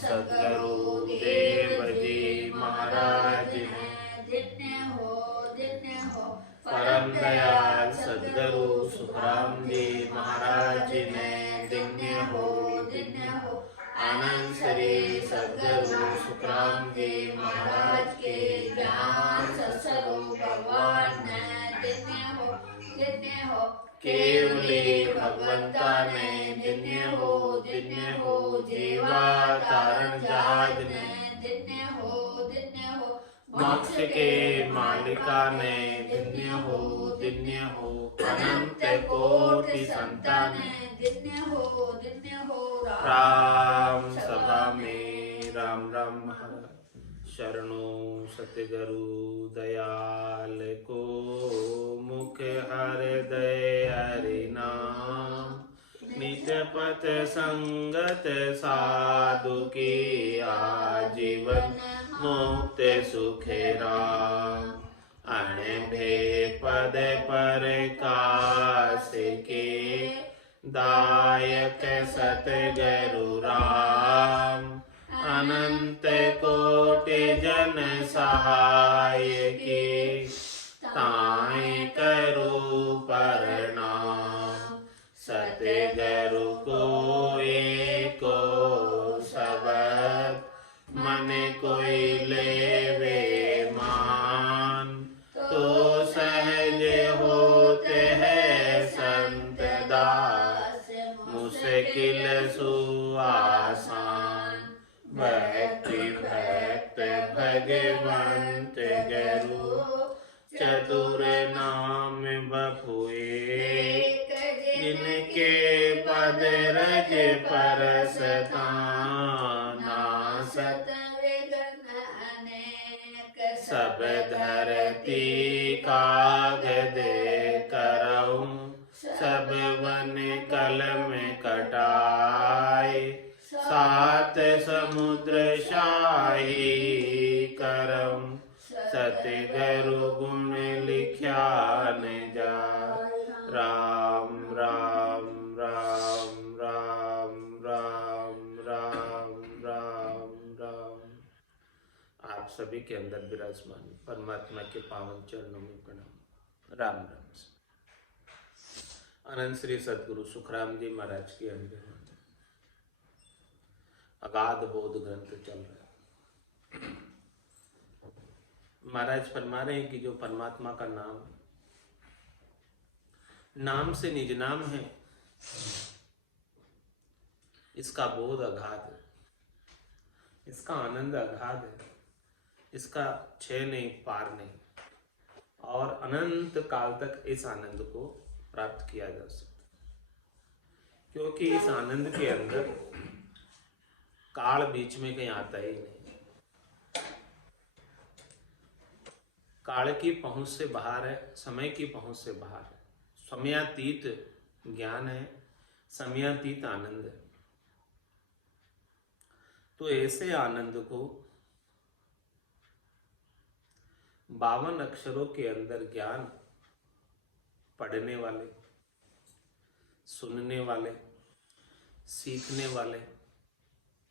सद्गुरु देव जी महाराज ने परम दयाल सद्गुरु सुखराम जी महाराज ने दिन्य हो आनंद श्री सद्गुरु सुखराम जी महाराज के ज्ञान सत्स्वरूप भगवान ने दिन्य हो केवली भगवंता ने दिन्य हो जीवा तारण जहाज ने दिन्य हो मोक्ष के मालिका ने दिन्य हो अनंत कोटि संतान दिन्य हो राम सभा में राम राम महाराज शरणों सतगुरु दयाल को मुख हृदय हरि नाम नित्य पथ संगत साधु की आजीवन मुक्त सुखे राम अणभे पद पर कास के दायक सतगुरु राम अनंत कोटि जन सहाय की ताई करो प्रणाम सतगुरु को एको शब्द मन कोई लेवे मान तो सहज होते हैं संत दास मुश्किल सुआसान भक्ति भक्त भगवंत गुरु चतुर नाम बपुए जिनके पद रज परसता नासत सब धरती कागज करऊं सब वन कलम कटाए सात समुद्र शाही करऊं सतगुरु गुण लिख्या न जा राम राम राम राम राम राम राम राम। आप सभी के अंदर विराजमान परमात्मा के पावन चरणों में प्रणाम राम राम। अनंत श्री सद्गुरु सुखराम जी महाराज के अंदर अगाध बोध ग्रंथ चल रहा है। महाराज फरमा रहे हैं कि जो परमात्मा का नाम से निज नाम है, इसका बोध अगाध है, इसका आनंद अगाध है, इसका क्षय नहीं पार नहीं, और अनंत काल तक इस आनंद को प्राप्त किया जा सकता, क्योंकि इस आनंद के अंदर काल बीच में कहीं आता ही नहीं। काल की पहुंच से बाहर है, समय की पहुंच से बाहर है, समयातीत ज्ञान है, समयातीत आनंद है। तो ऐसे आनंद को 52 अक्षरों के अंदर ज्ञान पढ़ने वाले, सुनने वाले, सीखने वाले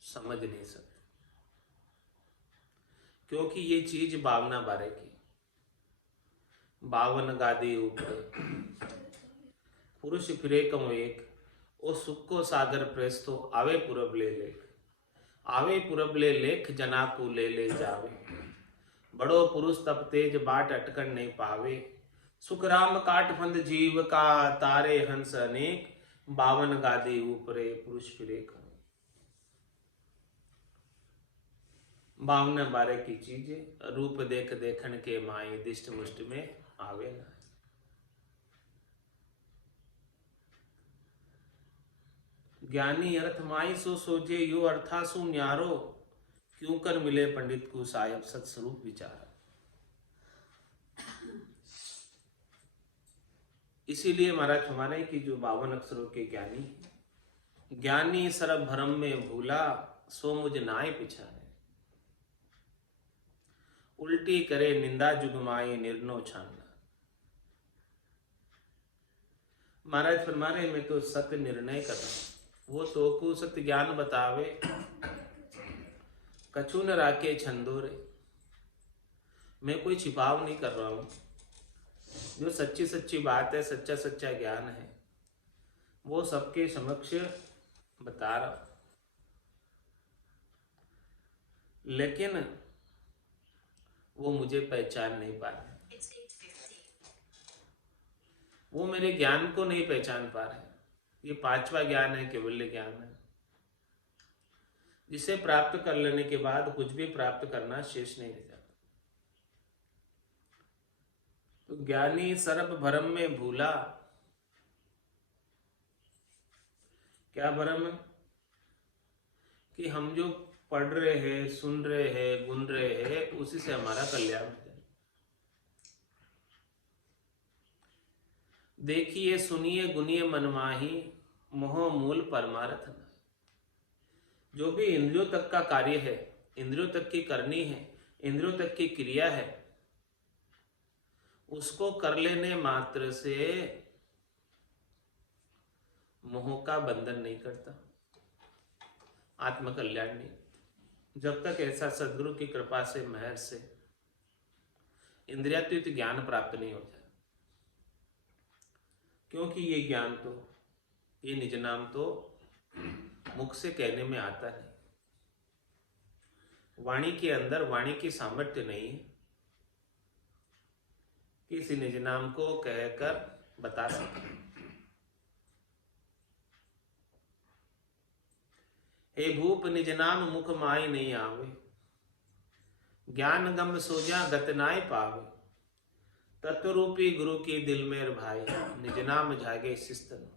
समझ नहीं सकते, क्योंकि ये चीज 52 बारे की 52 गादी ऊपर पुरुष फिरे कम एक ओ सुख को सागर प्रेस तो आवे पूरब ले लेख, आवे पूरब ले लेख जना को ले जावे, बड़ो पुरुष तब तेज बाट अटकन नहीं पावे, सुख राम काट फंद जीव का तारे हंस अनेक, 52 गादी ऊपरे पुरुष फिरे कम। 52 बारे की चीजें रूप देख देखन के माई दिष्ट मुष्ट में आवे ना। ज्ञानी अर्थ माई सो सोचे यो अर्था सु न्यारो, क्यों कर मिले पंडित को साहेब सत्स्वरूप विचार। इसीलिए महाराज हमारे की जो 52 अक्षरों के ज्ञानी सरब भरम में भूला, सो मुझ नाय पिछाने, उल्टी करे निंदा जुगमाई निर्नो छानना। महाराज फरमा मैं तो सत्य निर्णय कर रहा हूं, वो तो को सत्य ज्ञान बतावे कछु न राखे छंदोरे। मैं कोई छिपाव नहीं कर रहा हूं, जो सच्ची सच्ची बात है, सच्चा सच्चा ज्ञान है, वो सबके समक्ष बता रहा हूं। लेकिन वो मुझे पहचान नहीं पा रहे, वो मेरे ज्ञान को नहीं पहचान पा रहे। ये पांचवा ज्ञान है, केवल्य ज्ञान है, जिसे प्राप्त कर लेने के बाद कुछ भी प्राप्त करना शेष नहीं रह जाता। तो ज्ञानी सर्ब भरम में भूला। क्या भरम है? कि हम जो पढ़ रहे हैं, सुन रहे हैं, गुन रहे हैं, उसी से हमारा कल्याण हो जाए। देखिए सुनिए गुनिए मनमाही, मोह मूल परमार्थ न। जो भी इंद्रियों तक का कार्य है, इंद्रियों तक की करनी है, इंद्रियों तक की क्रिया है, उसको कर लेने मात्र से मोह का बंधन नहीं करता, आत्मकल्याण नहीं। जब तक ऐसा सदगुरु की कृपा से, मेहर से इंद्रियातीत ज्ञान प्राप्त नहीं हो जाए। क्योंकि ये ज्ञान तो, ये निज नाम तो मुख से कहने में आता नहीं, वाणी के अंदर वाणी की सामर्थ्य नहीं है किसी निज नाम को कहकर बता सके। हे भूप निज नाम मुख माई नहीं आवे, ज्ञान गम सोजा गत नाय पावे। तत्वरूपी गुरु की दिल में भाई, निज नाम जागे शिस्तन।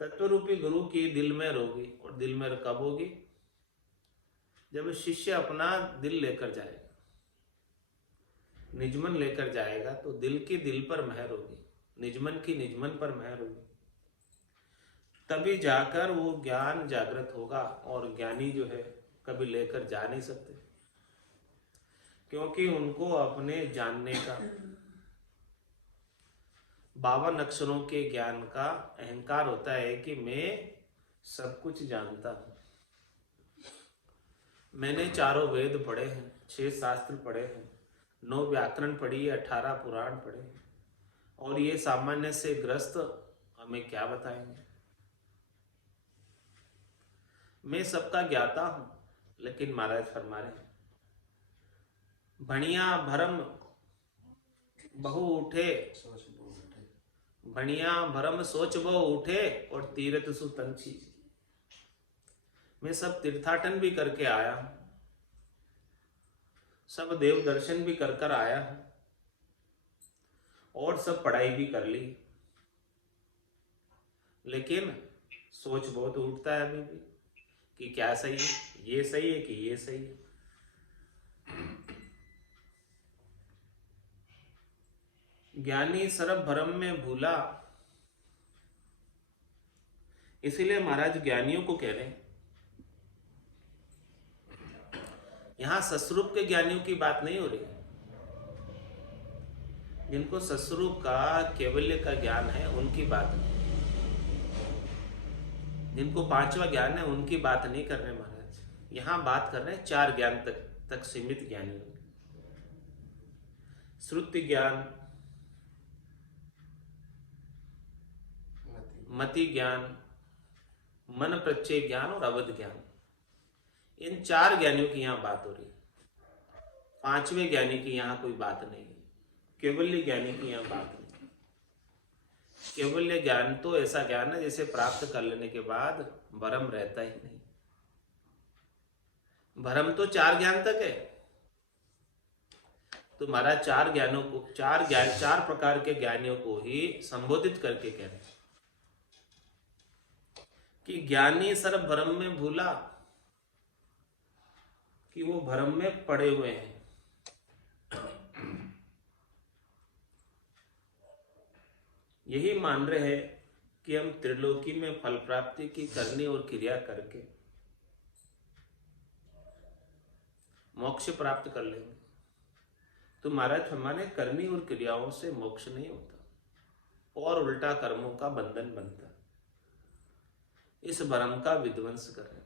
तत्वरूपी गुरु की दिल में रोगी, और दिल में कब होगी? जब शिष्य अपना दिल लेकर जाएगा, निजमन लेकर जाएगा, तो दिल की दिल पर मेहर होगी, निजमन की निजमन पर मेहर होगी। तभी जाकर वो ज्ञान जागृत होगा। और ज्ञानी जो है कभी लेकर जा नहीं सकते, क्योंकि उनको अपने जानने का, 52 अक्षरों के ज्ञान का अहंकार होता है कि मैं सब कुछ जानता हूं। मैंने 4 वेद पढ़े हैं, 6 शास्त्र पढ़े हैं, 9 व्याकरण पढ़ी है, 18 पुराण पढ़े हैं, और ये सामान्य से ग्रस्त हमें क्या बताएंगे? मैं सबका ज्ञाता हूं, लेकिन महाराज फरमा रहे हैं, भणिया भरम बहु उठे, भणिया भरम सोच बहु उठे, और तीर्थ सुतंची। मैं सब तीर्थाटन भी करके आया हूं, सब देव दर्शन भी कर कर आया हूं, और सब पढ़ाई भी कर ली, लेकिन सोच बहुत उठता है अभी भी कि क्या सही है, ये सही है कि ये सही है। ज्ञानी सर्व भरम में भूला। इसीलिए महाराज ज्ञानियों को कह रहे हैं, यहां सस्वरूप के ज्ञानियों की बात नहीं हो रही। जिनको सस्वरूप का, केवल्य का ज्ञान है, उनकी बात नहीं। जिनको 5वां ज्ञान है, उनकी बात नहीं कर रहे महाराज। यहां बात कर रहे हैं 4 ज्ञान तक सीमित ज्ञानी, श्रुति ज्ञान, मति ज्ञान, मन प्रत्यय ज्ञान और अवध ज्ञान। इन 4 ज्ञानियों की यहां बात हो रही है। 5वें ज्ञानी की यहां कोई बात नहीं है, केवल्य ज्ञानी की यहां बात नहीं। केवल्य ज्ञान तो ऐसा ज्ञान है जिसे प्राप्त कर लेने के बाद भरम रहता ही नहीं। भरम तो 4 ज्ञान तक है। तो महाराज 4 ज्ञानों को, 4 प्रकार के ज्ञानियों को ही संबोधित करके कह रहे हैं कि ज्ञानी सर्व भरम में भूला, कि वो भरम में पड़े हुए हैं। यही मान रहे हैं कि हम त्रिलोकी में फल प्राप्ति की करनी और क्रिया करके मोक्ष प्राप्त कर लेंगे। तो महाराज हमारे करनी और क्रियाओं से मोक्ष नहीं होता, और उल्टा कर्मों का बंधन बनता। इस भ्रम का विध्वंस करें।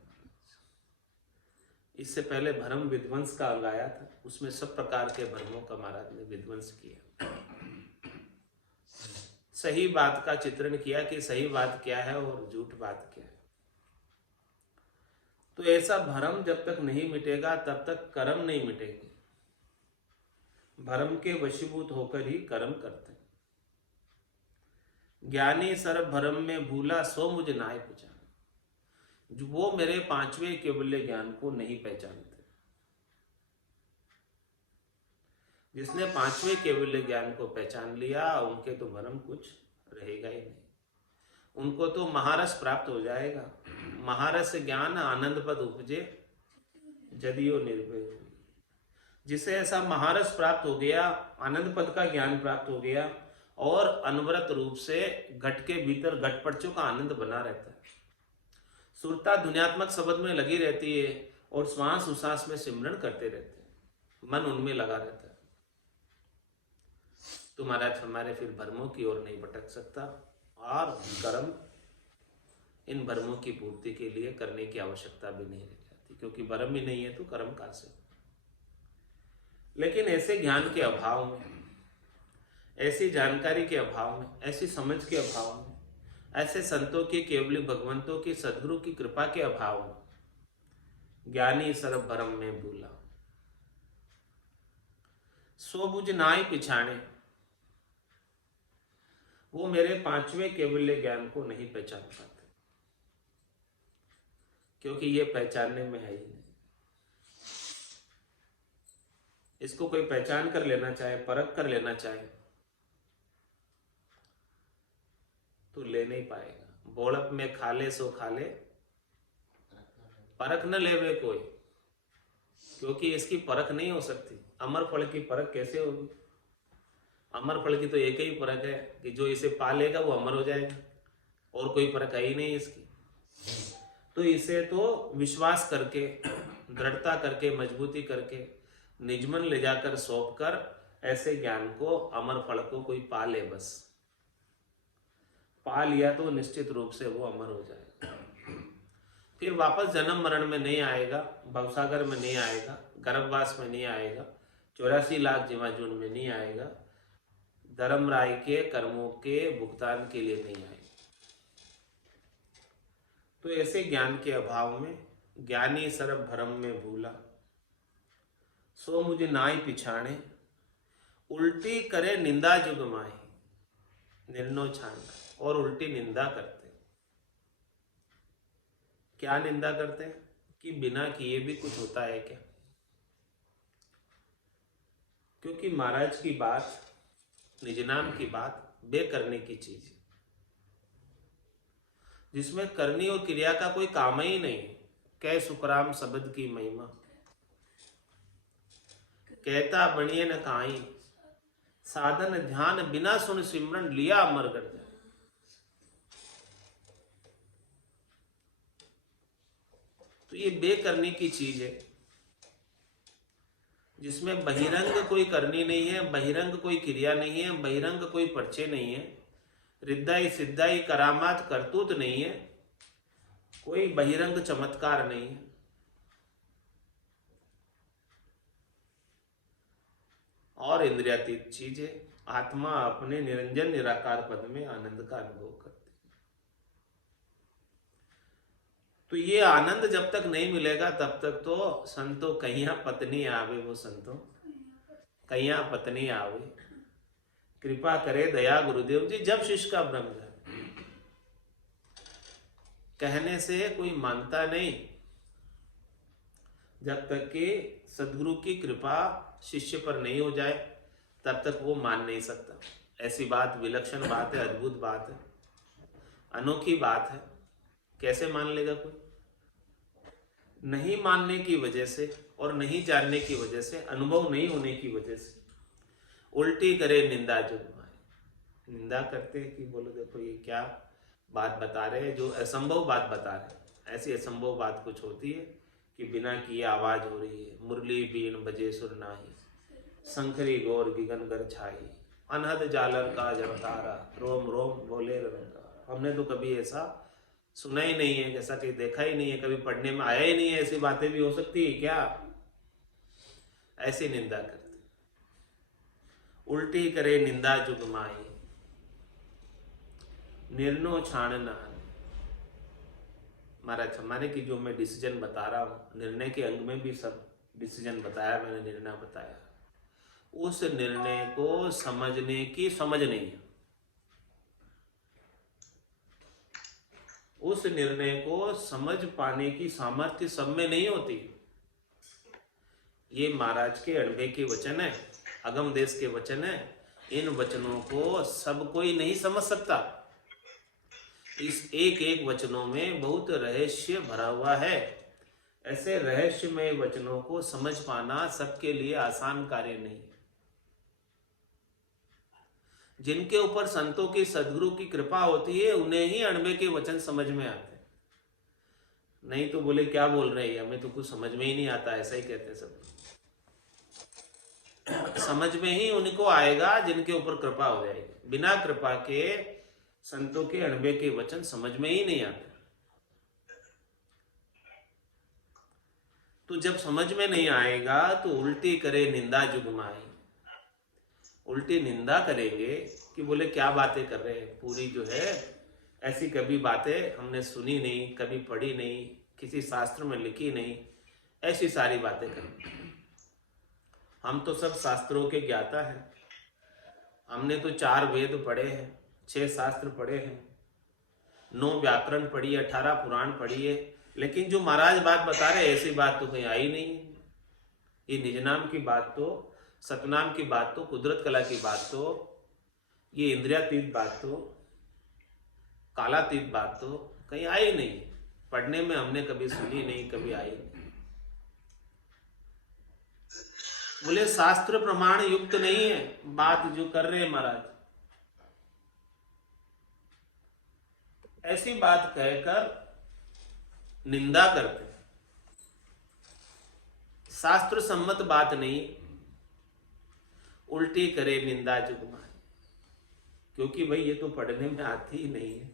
इससे पहले भरम विध्वंस का अंग आया था, उसमें सब प्रकार के भ्रमों का महाराज ने विध्वंस किया। सही बात का चित्रण किया कि सही बात क्या है और झूठ बात क्या है। तो ऐसा भरम जब तक नहीं मिटेगा तब तक कर्म नहीं मिटेंगे। भरम के वशीभूत होकर ही कर्म करते हैं। ज्ञानी सर्व भरम में भूला, सो मुझ नाय पहचान। जो वो मेरे पांचवें केवल्य ज्ञान को नहीं पहचानते। जिसने पांचवें केवल्य ज्ञान को पहचान लिया, उनके तो भरम कुछ रहेगा ही नहीं। उनको तो महारस प्राप्त हो जाएगा। महारस ज्ञान आनंद पद उपजे, जदियो निर्भय हुई। जिसे ऐसा महारस प्राप्त हो गया, आनंद पद का ज्ञान प्राप्त हो गया और अनवरत रूप से घट के भीतर घटपटचों का आनंद बना रहता है। सुरता ध्वन्यात्मक शब्द में लगी रहती है और श्वास उश्वास में सिमरन करते रहते हैं, मन उनमें लगा रहता है। तो महाराज हमारे फिर भ्रमों की ओर नहीं भटक सकता और कर्म इन भ्रमों की पूर्ति के लिए करने की आवश्यकता भी नहीं रह जाती, क्योंकि भ्रम ही नहीं है तो कर्म कहां से। लेकिन ऐसे ज्ञान के अभाव में, ऐसी जानकारी के अभाव में, ऐसी समझ के अभाव में, ऐसे संतों की, केवली भगवंतों की, सदगुरु की कृपा के अभाव में ज्ञानी सर्व भरम में भूला, सो बुझ नाई पिछाने। वो मेरे पांचवें केवल्य ज्ञान को नहीं पहचान पाते, क्योंकि ये पहचानने में है ही नहीं। इसको कोई पहचान कर लेना चाहे, परख कर लेना चाहे तो ले नहीं पाएगा। बोड़प में खाले सो खाले, परख न लेवे कोई, क्योंकि इसकी परख नहीं हो सकती। अमर फल की परख कैसे होगी? अमर फल की तो एक ही परख है कि जो इसे पा लेगा वो अमर हो जाएगा, और कोई परख है ही नहीं इसकी। तो इसे तो विश्वास करके, दृढ़ता करके, मजबूती करके, निजमन ले जाकर सौंप कर ऐसे ज्ञान को, अमर फल को कोई पा ले। बस पा लिया तो निश्चित रूप से वो अमर हो जाएगा। फिर वापस जन्म मरण में नहीं आएगा, भवसागर में नहीं आएगा, गर्भवास में नहीं आएगा, 84 लाख जीवाजून में नहीं आएगा, धर्मराय के कर्मों के भुगतान के लिए नहीं आएगा। तो ऐसे ज्ञान के अभाव में ज्ञानी सर्व भरम में भूला, सो मुझे नाई पिछाणे। उल्टी करे निंदा जुग माही, निर्नो छान। और उल्टी निंदा करते। क्या निंदा करते हैं? कि बिना किए भी कुछ होता है क्या? क्योंकि महाराज की बात, निज नाम की बात बेकरने की चीज है, जिसमें करनी और क्रिया का कोई काम ही नहीं। कह सुखराम शब्द की महिमा, कहता बनिए न काई, साधन ध्यान बिना सुन सिमरन लिया अमर कर जाए। तो ये बेकरने की चीज है, जिसमें बहिरंग कोई करनी नहीं है, बहिरंग कोई क्रिया नहीं है, बहिरंग कोई पर्चे नहीं है, रिद्धाई सिद्धाई करामात करतूत नहीं है, कोई बहिरंग चमत्कार नहीं है। और इंद्रियातीत चीज है। आत्मा अपने निरंजन निराकार पद में आनंद का अनुभव करती है। तो ये आनंद जब तक नहीं मिलेगा तब तक तो संतो कहिया पत्नी आवे, वो संतो कहिया पत्नी आवे। कृपा करे दया गुरुदेव जी, जब शिष्य का ब्रह्म जाए। कहने से कोई मानता नहीं, जब तक कि सदगुरु की कृपा शिष्य पर नहीं हो जाए तब तक वो मान नहीं सकता। ऐसी बात विलक्षण बात है, अद्भुत बात है, अनोखी बात है। कैसे मान लेगा कोई? नहीं मानने की वजह से और नहीं जानने की वजह से, अनुभव नहीं होने की वजह से उल्टी करे निंदा जुगमाए। निंदा करते हैं कि बोलो देखो ये क्या बात बता रहे हैं, जो असंभव बात बता रहे हैं। ऐसी असंभव बात कुछ होती है कि बिना किए आवाज हो रही है। मुरली बीन बजे सुर नाही, शंखरी गौर गिगन गर छाई, अनहद जालर का जमतारा, रोम रोम बोले रंगा। हमने तो कभी ऐसा सुना ही नहीं है, जैसा कि देखा ही नहीं है, कभी पढ़ने में आया ही नहीं है, ऐसी बातें भी हो सकती है क्या? ऐसी निंदा करते, उल्टी करे निंदा जुगमाई, निर्णो छाण नान। महाराज हमारे की जो मैं डिसीजन बता रहा हूं, निर्णय के अंग में भी सब डिसीजन बताया, मैंने निर्णय बताया, उस निर्णय को समझने की समझ नहीं है, उस निर्णय को समझ पाने की सामर्थ्य सब में नहीं होती। ये महाराज के अणबे के वचन है, अगम देश के वचन है। इन वचनों को सब कोई नहीं समझ सकता। इस एक एक वचनों में बहुत रहस्य भरा हुआ है। ऐसे रहस्यमय वचनों को समझ पाना सबके लिए आसान कार्य नहीं। जिनके ऊपर संतों की, सदगुरु की कृपा होती है, उन्हें ही अणबे के वचन समझ में आते हैं। नहीं तो बोले क्या बोल रहे हैं, हमें तो कुछ समझ में ही नहीं आता, ऐसा ही कहते हैं सब। समझ में ही उनको आएगा जिनके ऊपर कृपा हो जाएगी। बिना कृपा के संतों के अणबे के वचन समझ में ही नहीं आते। तो जब समझ में नहीं आएगा तो उल्टी करे निंदा जुगमाई, उल्टी निंदा करेंगे कि बोले क्या बातें कर रहे हैं, पूरी जो है ऐसी कभी बातें हमने सुनी नहीं, कभी पढ़ी नहीं, किसी शास्त्र में लिखी नहीं, ऐसी सारी बातें करेंगे। हम तो सब शास्त्रों के ज्ञाता हैं, हमने तो 4 वेद पढ़े हैं, 6 शास्त्र पढ़े हैं, 9 व्याकरण पढ़ी है, 18 पुराण पढ़ी है, लेकिन जो महाराज बात बता रहे ऐसी बात तो कहीं आई नहीं। ये निज नाम की बात तो, सतनाम की बात तो, कुदरत कला की बात तो, ये इंद्रियातीत बात तो, कालातीत बात तो कहीं आई नहीं। पढ़ने में हमने कभी सुनी नहीं, कभी आई नहीं। बोले शास्त्र प्रमाण युक्त नहीं है बात जो कर रहे हैं महाराज। ऐसी बात कहकर निंदा करते, शास्त्र सम्मत बात नहीं, उल्टी करे निंदा जुगमाई। क्योंकि भाई ये तो पढ़ने में आती ही नहीं है,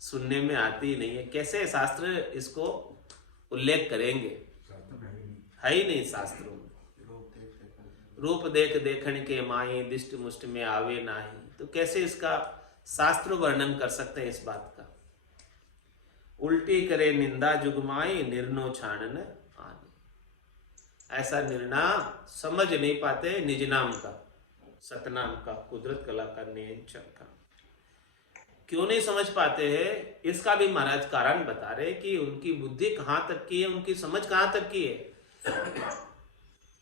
सुनने में आती ही नहीं है, कैसे शास्त्र इसको उल्लेख करेंगे? है ही नहीं शास्त्रों में। रूप देख देखण के माए, दिष्ट मुष्ट में आवे नाही। तो कैसे इसका शास्त्र वर्णन कर सकते हैं इस बात का? उल्टी करे निंदा जुगमाई, निर्णो छानन आनी। ऐसा निर्णय समझ नहीं पाते निज नाम का, सतनाम का, कुदरत कला का, नियंचन का। क्यों नहीं समझ पाते हैं? इसका भी महाराज कारण बता रहे कि उनकी बुद्धि कहां तक की है, उनकी समझ कहां तक की है।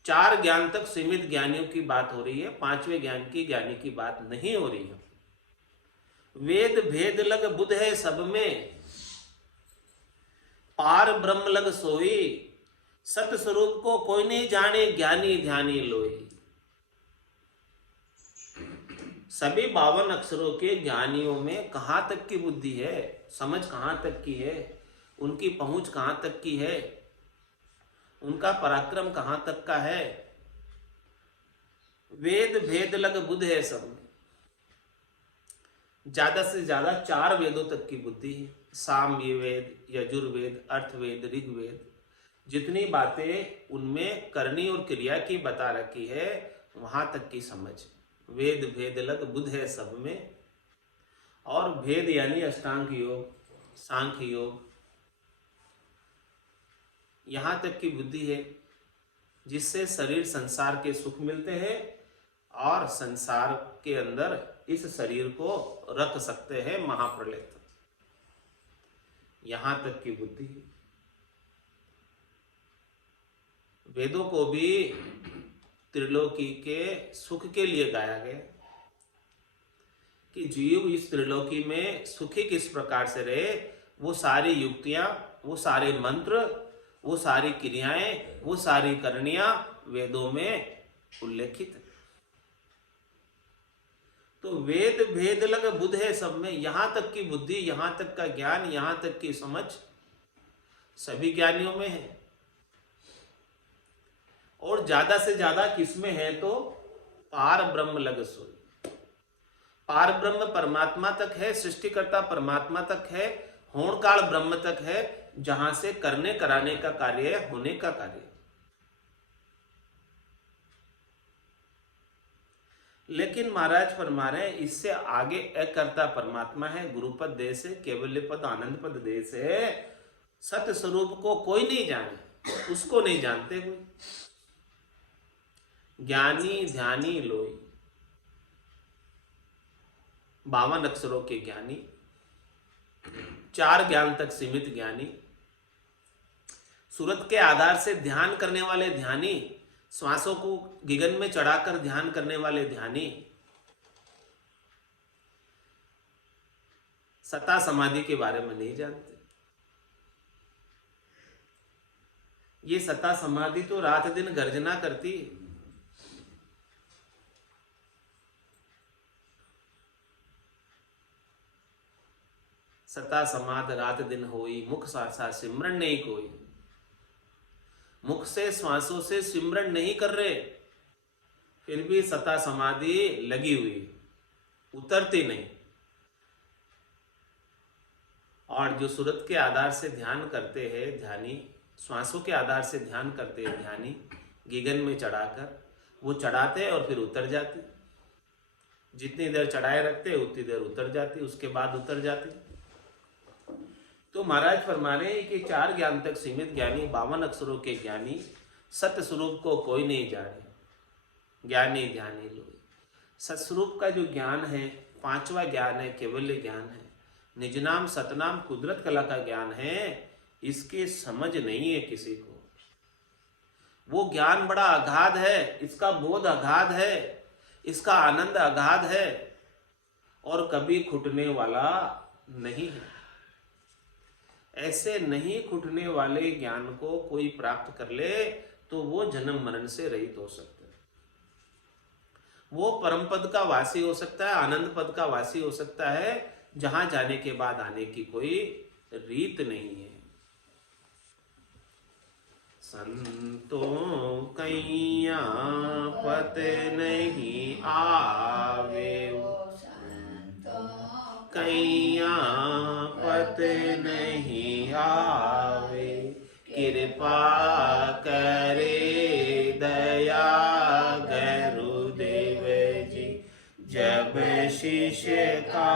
4 ज्ञान तक सीमित ज्ञानियों की बात हो रही है, 5वें ज्ञान की ज्ञानी की बात नहीं हो रही है। वेद भेद लग बुध है सब में, पार ब्रह्म लग सोई, सत स्वरूप को कोई नहीं जाने, ज्ञानी ध्यानी लोई। सभी 52 अक्षरों के ज्ञानियों में कहां तक की बुद्धि है, समझ कहां तक की है, उनकी पहुंच कहां तक की है, उनका पराक्रम कहां तक का है। वेद भेद लग बुध है सब में, ज्यादा से ज्यादा 4 वेदों तक की बुद्धि है। सामवेद वेद, यजुर्वेद, अर्थवेद, ऋग्वेद, जितनी बातें उनमें करनी और क्रिया की बता रखी है, वहां तक की समझ। वेद भेद लग बुध है सब में, और भेद यानी अष्टांग योग, सांख्य योग, यहां तक की बुद्धि है जिससे शरीर संसार के सुख मिलते हैं और संसार के अंदर इस शरीर को रख सकते हैं महाप्रलय तक। यहां तक की बुद्धि है। वेदों को भी त्रिलोकी के सुख के लिए गाया गया कि जीव इस त्रिलोकी में सुखी किस प्रकार से रहे। वो सारी युक्तियां, वो सारे मंत्र, वो सारी क्रियाएं, वो सारी करनियां वेदों में उल्लेखित है। तो वेद भेद लग बुध है सब में, यहां तक की बुद्धि, यहां तक का ज्ञान, यहां तक की समझ सभी ज्ञानियों में है। और ज्यादा से ज्यादा किसमें है? तो पार ब्रह्म लग सोई। पार ब्रह्म परमात्मा तक है, सृष्टिकर्ता परमात्मा तक है, होण काल ब्रह्म तक है, जहां से करने कराने का कार्य है, होने का कार्य। लेकिन महाराज फरमा रहे हैं इससे आगे अकर्ता परमात्मा है, गुरुपद देश है, केवल्य पद आनंद पद देश है। सत्य स्वरूप को कोई नहीं जाने, उसको नहीं जानते कोई। ज्ञानी ध्यानी लोई, 52 अक्षरों के ज्ञानी, 4 ज्ञान तक सीमित ज्ञानी, सूरत के आधार से ध्यान करने वाले ध्यानी, श्वासों को गिगन में चढ़ाकर ध्यान करने वाले ध्यानी, सता समाधि के बारे में नहीं जानते। ये सता समाधि तो रात दिन गर्जना करती है। सता समाध रात दिन होई, मुख सासा सिमरन नहीं कोई। मुख से श्वासों से सिमरन नहीं कर रहे, फिर भी सता समाधि लगी हुई, उतरती नहीं। और जो सूरत के आधार से ध्यान करते हैं ध्यानी, श्वासों के आधार से ध्यान करते हैं ध्यानी, गिगन में चढ़ाकर, वो चढ़ाते और फिर उतर जाते। जितनी देर चढ़ाए रखते उतनी देर उतर जाती, उसके बाद उतर जाती। तो महाराज फरमा रहे हैं कि 4 ज्ञान तक सीमित ज्ञानी, 52 अक्षरों के ज्ञानी, सत्य स्वरूप को कोई नहीं जाने। ज्ञानी ध्यानी लोग, सत्स्वरूप का जो ज्ञान है, 5वां ज्ञान है, केवल्य ज्ञान है, निज नाम सतनाम कुदरत कला का ज्ञान है। इसकी समझ नहीं है किसी को। वो ज्ञान बड़ा अगाध है, इसका बोध अगाध है, इसका आनंद अगाध है और कभी खुटने वाला नहीं है। ऐसे नहीं खुटने वाले ज्ञान को कोई प्राप्त कर ले तो वो जन्म मरण से रहित हो सकता है। वो परम पद का वासी हो सकता है, आनंद पद का वासी हो सकता है, जहां जाने के बाद आने की कोई रीत नहीं है। संतों कैया पत नहीं आवे, कैया पत नहीं आवे, कृपा करे दया गुरुदेव जी, जब शिष्य का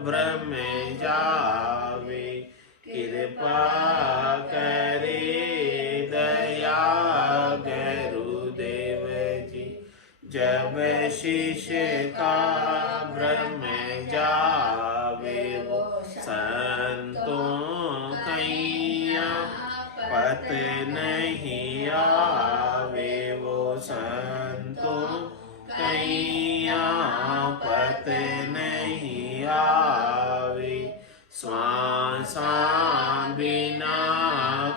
भ्रम जावे, कृपा करे दया गुरुदेव जी, जब शिष्य का भ्रम जावे, वो संतों कैया पत नहीं आवे, वो संतों कैया पत नहीं आवे। श्वासा बिना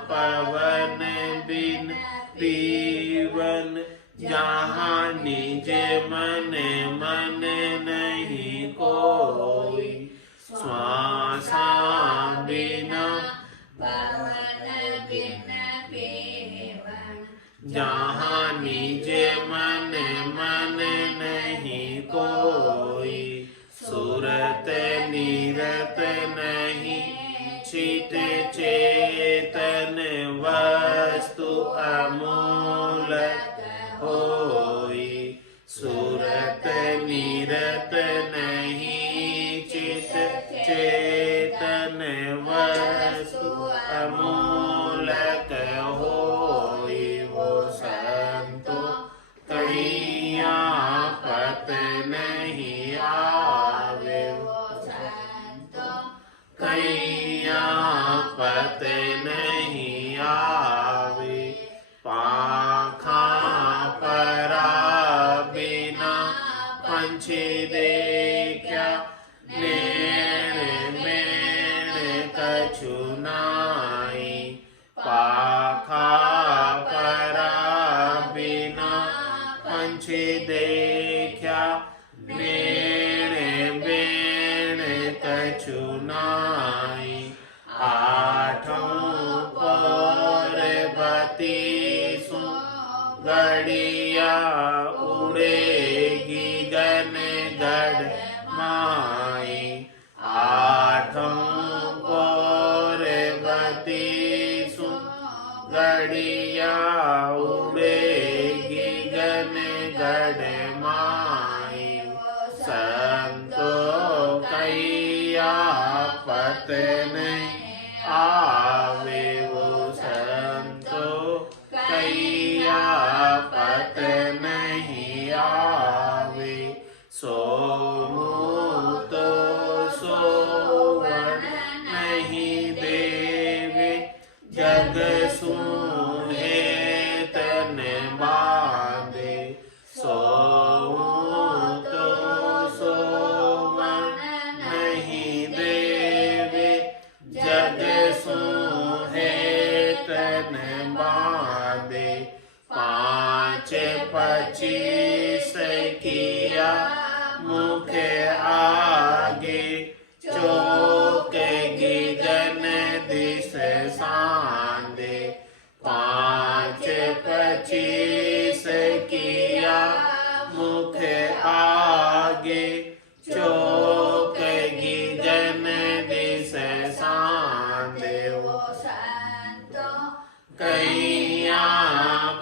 पवन बिन पीवन, जहाँ निज मन मन नहीं कोई। श्वासा बिना पवन बिन पीवन, जहाँ निज मन मन नहीं कोई। सुरत निरत नहीं चित चेतन, वस्तु अमूलक होई। सुरत निरत नहीं चित चेतन, वस्तु अमूलक होई। वो संतो कैया पत नहीं आवे, वो संतो कैया पत नहीं आवे। पाखा परा बिना पंछी देखा, नैन मैन कछु नाई। पाखा परा बिना पंछी देखा, नैन मैन कछु नाई। आठों पौर बतीसों गड़िया, उड़ेगी गन गढ़ माई। आठों गड़िया उड़ेगी गन गढ़ माई संतो कैया पत नहीं आवे वो संतो कैया पत नहीं आवे सोमू तो सोवन नहीं देवे जग सूहे तन बांधे सोमू तो सोवन नहीं देवे जग सूहे तन बांधे 5 25 किया मुख आगे चौकेगी गन दिस सांदे 5 25 किया मुख आगे चौकेगी गन दिस सांदे वो संतो कैया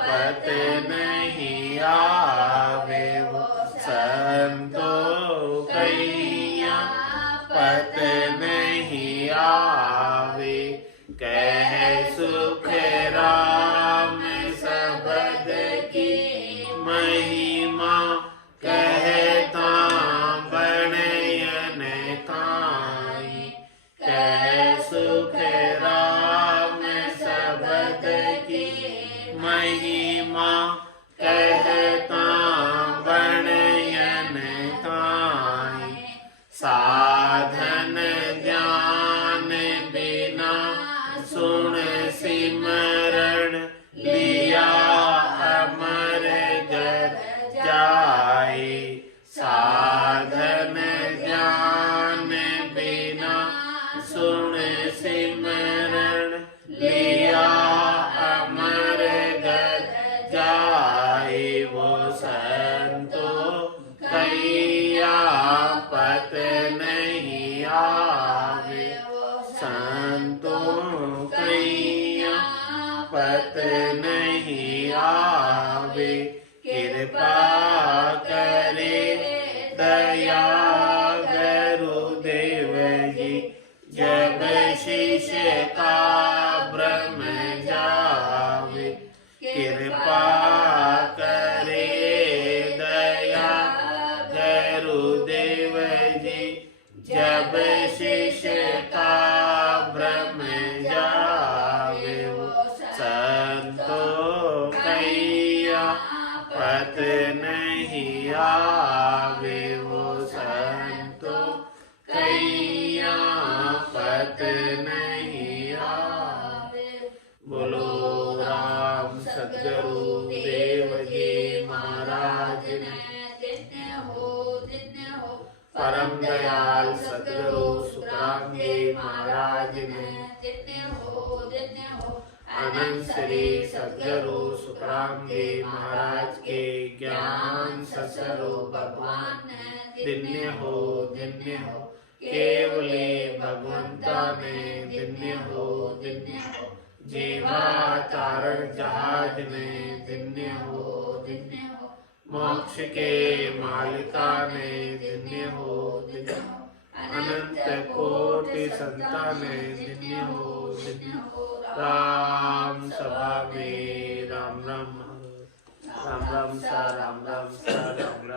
पत नहीं आवे वो संतो कैया पत नहीं आवे कह सुख राम सबद की महिमा कहता बनयन काई कह सुख राम सबद की महिमा कहता बनयन काई साधन ज्ञान बिना सुन सिमरण लिया अमर घर जाए साधन ज्ञान बिना सुन सिमरण लिया अमर घर जाए वो संतो कैया पत नहीं आवे संतो कैया पत नहीं आवे कृपा करे दया गुरुदेव जी जब शिष्य का ब्रह्म जावे कृपा करे दया गुरुदेव जी जब शिष्य का ब्रह्म जावे संतो कैया पत नहीं आवे वो संतो कैया पत नहीं आवे बोलो राम सद्गुरु देव जी महाराज ने परम दयाल सद्गुरु सुखराम जी महाराज ने अनंत श्री सद्गुरु सुखराम जी महाराज के ज्ञान सत्स्वरूप भगवान दिन्य हो केवले भगवंता ने दिन्य हो जीवा तारण जहाज ने दिन्य हो मोक्ष के मालिका ने दिन्य हो अनंत कोटि संतान ने दिन्य हो राम सभा में राम राम सा राम राम सा राम राम